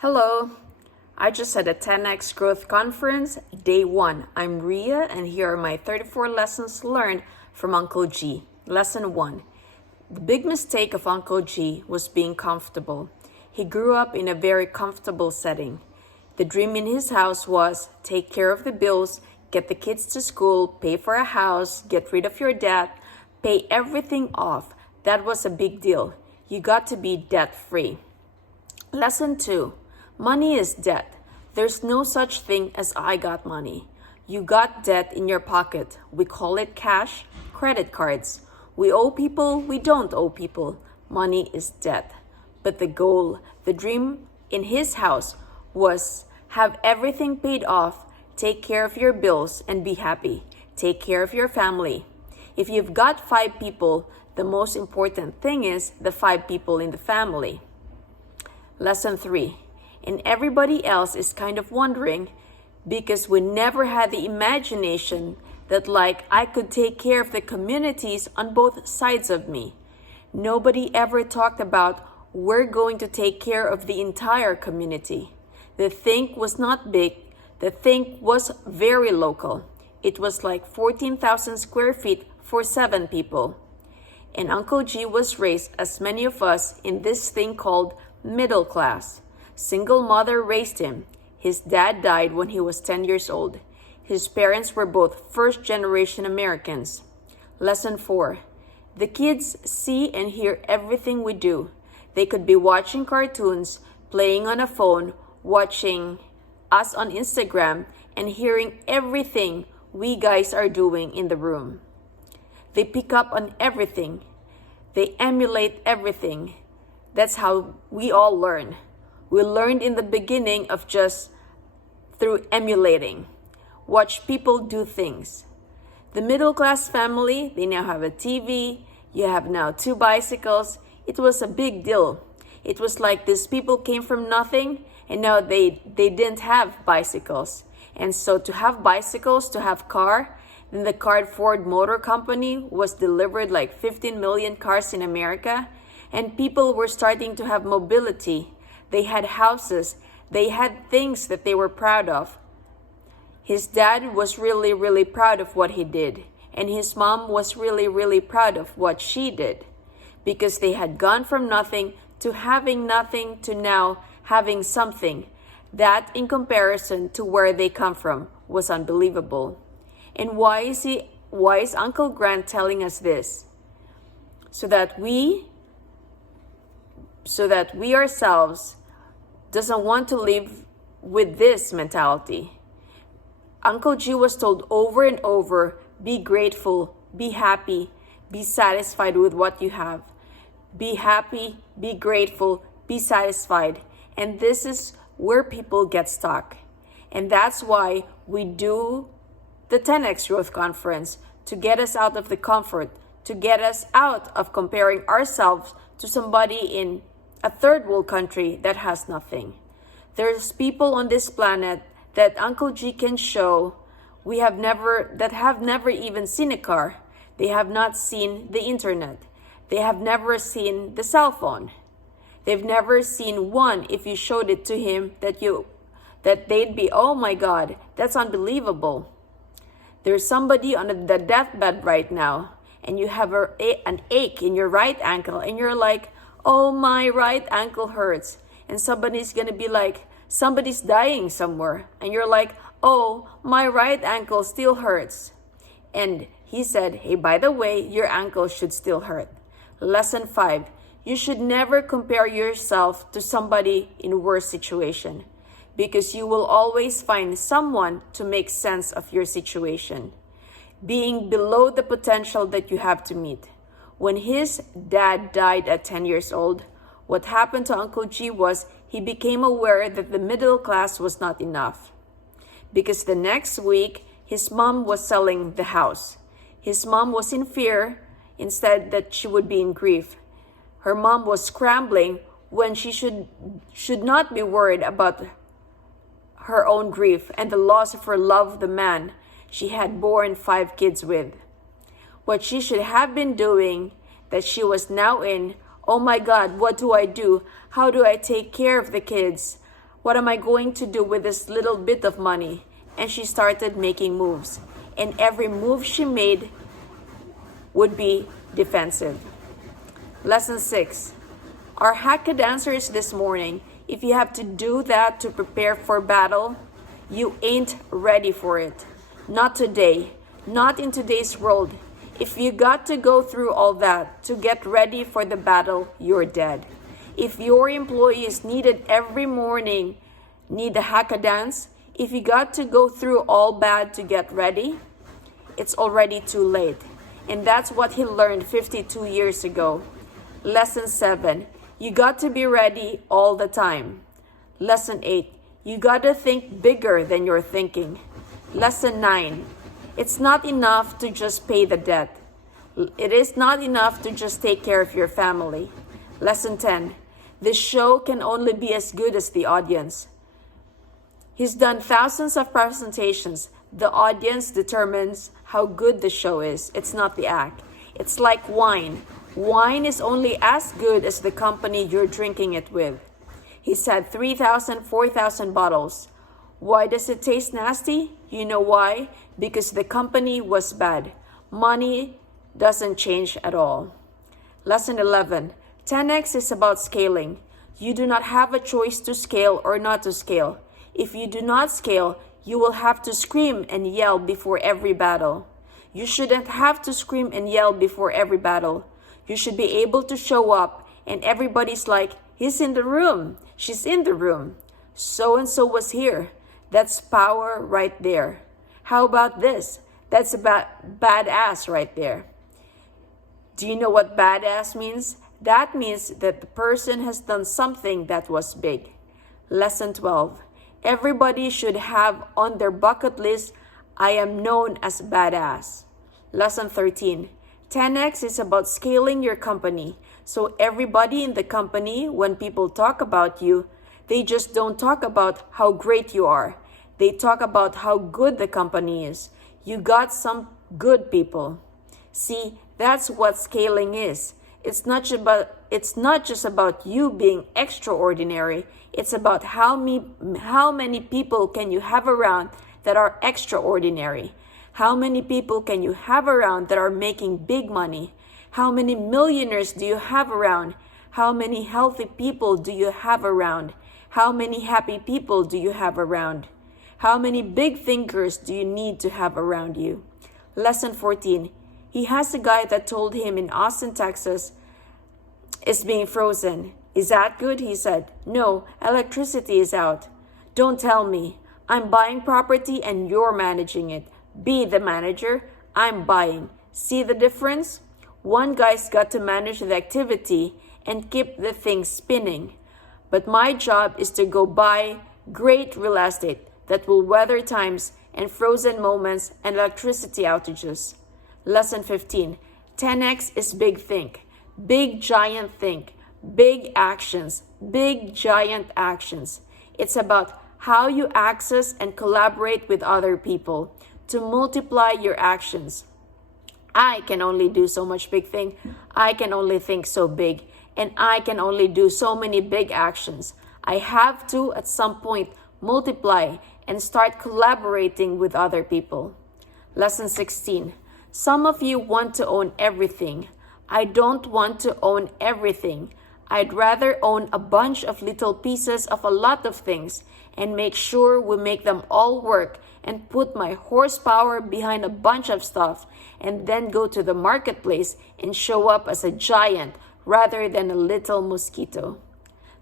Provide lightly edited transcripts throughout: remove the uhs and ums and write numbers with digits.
Hello, I just had a 10x growth conference, day 1. I'm Ria, and here are my 34 lessons learned from Uncle G. Lesson 1. The big mistake of Uncle G was being comfortable. He grew up in a very comfortable setting. The dream in his house was take care of the bills, get the kids to school, pay for a house, get rid of your debt, pay everything off. That was a big deal. You got to be debt-free. Lesson 2. Money is debt. There's no such thing as I got money. You got debt in your pocket. We call it cash, credit cards. We owe people, we don't owe people. Money is debt. But the goal, the dream in his house was have everything paid off, take care of your bills, and be happy. Take care of your family. If you've got 5 people, the most important thing is the 5 people in the family. Lesson 3. And everybody else is kind of wondering because we never had the imagination that I could take care of the communities on both sides of me. Nobody ever talked about we're going to take care of the entire community. The think was not big. The think was very local. It was like 14,000 square feet for 7 people. And Uncle G was raised, as many of us, in this thing called middle class. Single mother raised him. His dad died when he was 10 years old. His parents were both first-generation Americans. Lesson 4. The kids see and hear everything we do. They could be watching cartoons, playing on a phone, watching us on Instagram, and hearing everything we guys are doing in the room. They pick up on everything. They emulate everything. That's how we all learn. We learned in the beginning of just through emulating. Watch people do things. The middle class family, they now have a TV. You have now 2 bicycles. It was a big deal. It was like these people came from nothing and now they didn't have bicycles. And so to have bicycles, to have car, then the Ford Motor Company was delivered like 15 million cars in America. And people were starting to have mobility. They had houses. They had things that they were proud of. His dad was really, really proud of what he did. And his mom was really, really proud of what she did. Because they had gone from nothing to having nothing to now having something. That, in comparison to where they come from, was unbelievable. And why is Uncle Grant telling us this? So that we ourselves doesn't want to live with this mentality. Uncle G was told over and over, be grateful, be happy, be satisfied with what you have. Be happy, be grateful, be satisfied. And this is where people get stuck. And that's why we do the 10X Growth Conference, to get us out of the comfort, to get us out of comparing ourselves to somebody in a third world country that has nothing. There's people on this planet that Uncle G can show that have never even seen a car. They have not seen the internet. They have never seen the cell phone. They've never seen one. If you showed it to him, that they'd be, oh my God, that's unbelievable. There's somebody on the deathbed right now, and you have an ache in your right ankle, and you're like, oh, my right ankle hurts. And somebody's going to be like, somebody's dying somewhere. And you're like, oh, my right ankle still hurts. And he said, hey, by the way, your ankle should still hurt. Lesson 5, you should never compare yourself to somebody in worse situation, because you will always find someone to make sense of your situation, being below the potential that you have to meet. When his dad died at 10 years old, what happened to Uncle G was he became aware that the middle class was not enough. Because the next week, his mom was selling the house. His mom was in fear instead that she would be in grief. Her mom was scrambling when she should not be worried about her own grief and the loss of her loved the man she had borne 5 kids with. What she should have been doing, that she was now in, oh my God, what do I do? How do I take care of the kids? What am I going to do with this little bit of money? And she started making moves. And every move she made would be defensive. Lesson 6. Our hacked answer is this morning. If you have to do that to prepare for battle, you ain't ready for it. Not today. Not in today's world. If you got to go through all that to get ready for the battle, you're dead. If your employees needed every morning, need the hack dance, if you got to go through all bad to get ready, it's already too late. And that's what he learned 52 years ago. Lesson 7. You got to be ready all the time. Lesson 8. You got to think bigger than you're thinking. Lesson 9. It's not enough to just pay the debt. It is not enough to just take care of your family. Lesson 10. The show can only be as good as the audience. He's done thousands of presentations. The audience determines how good the show is. It's not the act. It's like wine. Wine is only as good as the company you're drinking it with. He said 3,000, 4,000 bottles. Why does it taste nasty? You know why? Because the company was bad. Money doesn't change at all. Lesson 11. 10x is about scaling. You do not have a choice to scale or not to scale. If you do not scale, you will have to scream and yell before every battle. You shouldn't have to scream and yell before every battle. You should be able to show up and everybody's like, he's in the room. She's in the room. So-and-so was here. That's power right there. How about this? That's about badass right there. Do you know what badass means? That means that the person has done something that was big. Lesson 12. Everybody should have on their bucket list, I am known as badass. Lesson 13. 10x is about scaling your company. So everybody in the company, when people talk about you, they just don't talk about how great you are. They talk about how good the company is. You got some good people. See, that's what scaling is. It's not just about you being extraordinary. It's about how many people can you have around that are extraordinary. How many people can you have around that are making big money? How many millionaires do you have around? How many healthy people do you have around? How many happy people do you have around? How many big thinkers do you need to have around you? Lesson 14. He has a guy that told him in Austin, Texas, is being frozen. Is that good? He said. No, electricity is out. Don't tell me. I'm buying property and you're managing it. Be the manager. I'm buying. See the difference? One guy's got to manage the activity and keep the thing spinning. But my job is to go buy great real estate that will weather times and frozen moments and electricity outages. Lesson 15. 10x is big think. Big giant think. Big actions. Big giant actions. It's about how you access and collaborate with other people to multiply your actions. I can only do so much big thing. I can only think so big. And I can only do so many big actions. I have to, at some point, multiply and start collaborating with other people. Lesson 16. Some of you want to own everything. I don't want to own everything. I'd rather own a bunch of little pieces of a lot of things and make sure we make them all work and put my horsepower behind a bunch of stuff and then go to the marketplace and show up as a giant rather than a little mosquito.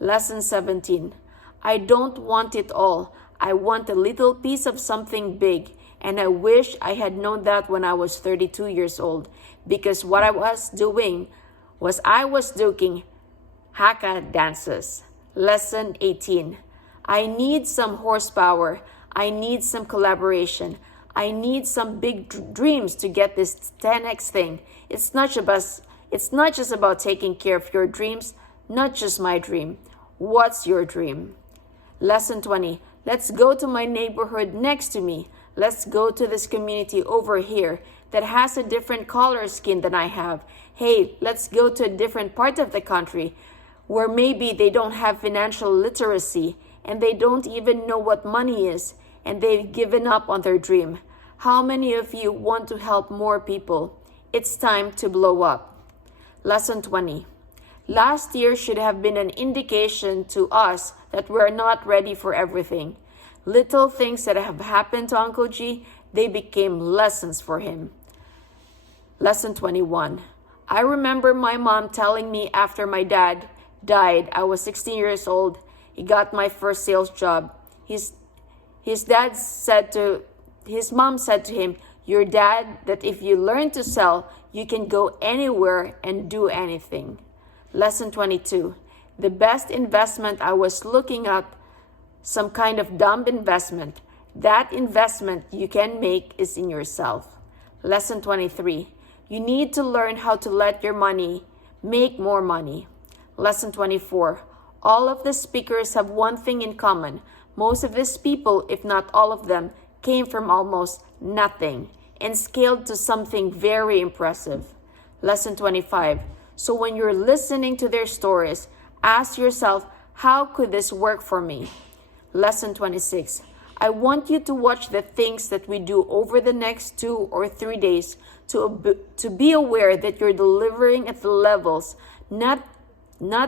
Lesson 17. I don't want it all. I want a little piece of something big, and I wish I had known that when I was 32 years old, because what I was doing was haka dances. Lesson 18. I need some horsepower. I need some collaboration. I need some big dreams to get this 10x thing. It's not just about taking care of your dreams, not just my dream. What's your dream? Lesson 20. Let's go to my neighborhood next to me. Let's go to this community over here that has a different color skin than I have. Hey, let's go to a different part of the country where maybe they don't have financial literacy and they don't even know what money is, and they've given up on their dream. How many of you want to help more people? It's time to blow up. Lesson 20. Last year should have been an indication to us that we're not ready for everything. Little things that have happened to Uncle G, they became lessons for him. Lesson 21. I remember my mom telling me after my dad died, I was 16 years old, he got my first sales job. His mom said to him, your dad, that if you learn to sell, you can go anywhere and do anything. Lesson 22. The best investment I was looking at, some kind of dumb investment. That investment you can make is in yourself. Lesson 23. You need to learn how to let your money make more money. Lesson 24. All of the speakers have one thing in common. Most of these people, if not all of them, came from almost nothing and scaled to something very impressive. Lesson 25. So when you're listening to their stories, ask yourself, how could this work for me? Lesson 26. I want you to watch the things that we do over the next 2 or 3 days to be aware that you're delivering at the levels, not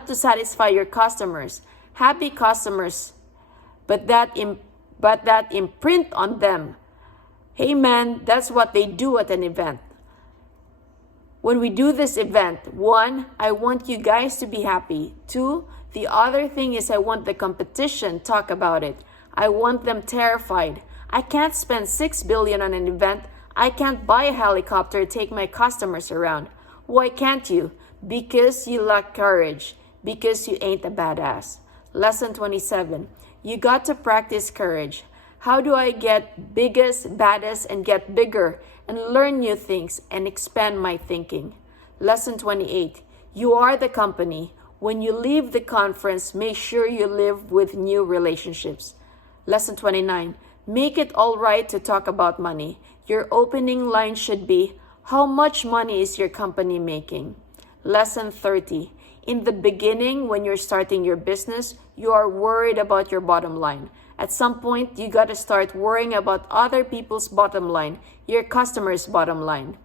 to satisfy your customers, happy customers, but that imprint on them. Hey man, that's what they do at an event. When we do this event, 1, I want you guys to be happy. 2, the other thing is I want the competition talk about it. I want them terrified. I can't spend $6 billion on an event. I can't buy a helicopter to take my customers around. Why can't you? Because you lack courage. Because you ain't a badass. Lesson 27. You got to practice courage. How do I get biggest, baddest, and get bigger and learn new things and expand my thinking? Lesson 28. You are the company. When you leave the conference, make sure you live with new relationships. Lesson 29. Make it all right to talk about money. Your opening line should be, how much money is your company making? Lesson 30. In the beginning, when you're starting your business, you are worried about your bottom line. At some point, you got to start worrying about other people's bottom line, your customer's bottom line.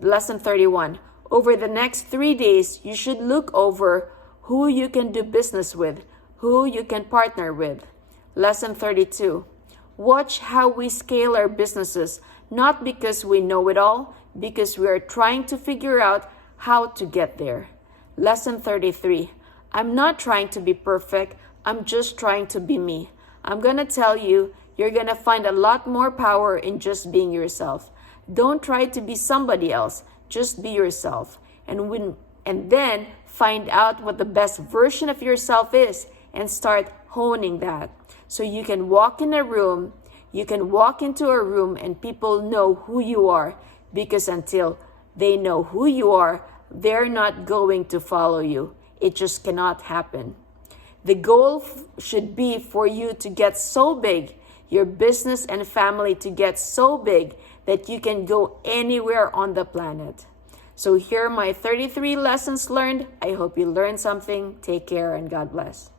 Lesson 31. Over the next 3 days, you should look over who you can do business with, who you can partner with. Lesson 32. Watch how we scale our businesses, not because we know it all, because we are trying to figure out how to get there. Lesson 33. I'm not trying to be perfect. I'm just trying to be me. I'm going to tell you, you're going to find a lot more power in just being yourself. Don't try to be somebody else. Just be yourself. And then find out what the best version of yourself is and start honing that. So you can walk into a room and people know who you are, because until they know who you are, they're not going to follow you. It just cannot happen. The goal should be for you to get so big, your business and family to get so big that you can go anywhere on the planet. So here are my 33 lessons learned. I hope you learned something. Take care and God bless.